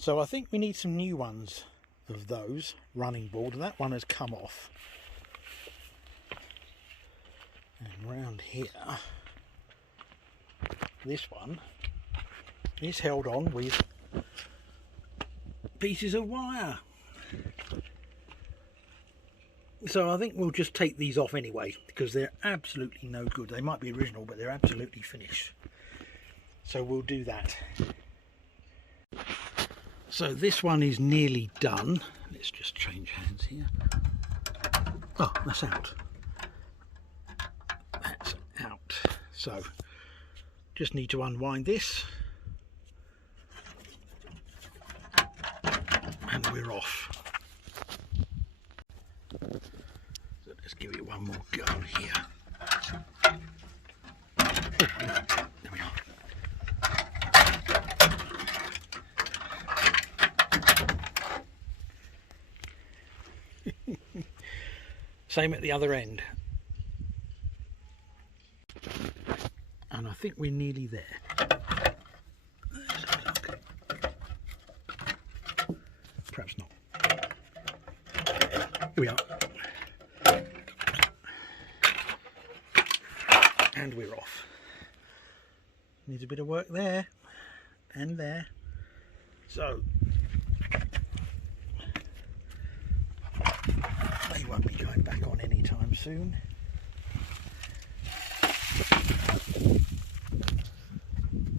So I think we need some new ones of those running board. That one has come off. And round here, this one is held on with pieces of wire. So I think we'll just take these off anyway, because they're absolutely no good. They might be original, but they're absolutely finished. So we'll do that. So this one is nearly done. Let's just change hands here. Oh, that's out. That's out. So just need to unwind this. And we're off. So let's give it one more go here. There we are. Same at the other end. And I think we're nearly there. Let's have a look. Perhaps not. Here we are. And we're off. Needs a bit of work there and there. So they won't be going back on anytime soon.